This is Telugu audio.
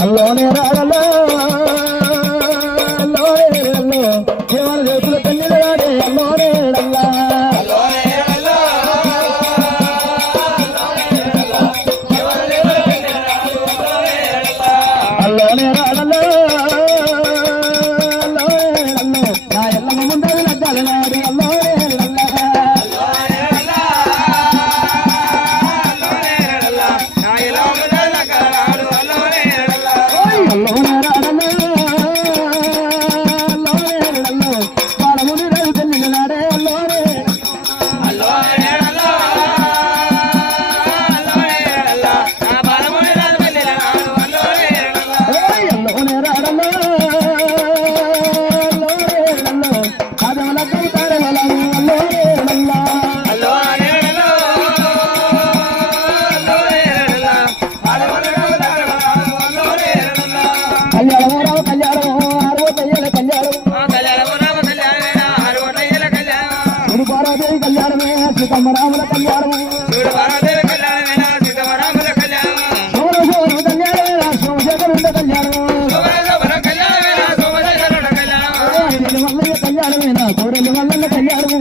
అల్లోనే రాడలో అల్లోనే రల్లో దేవాల రేపుల పెళ్లిల వాడే అల్లోనే రల్లా అల్లోనే రాడలో అల్లోనే రల్లో నా ఎల్లమ్మ ముందరి లగ్గాల నాడు అల్లోనే రల్లా రాముల కళ్యాణము సోమశేఖరుండ కళ్యాణము కళ్యాణమేనా కోరెల్లి వల్ల కళ్యాణము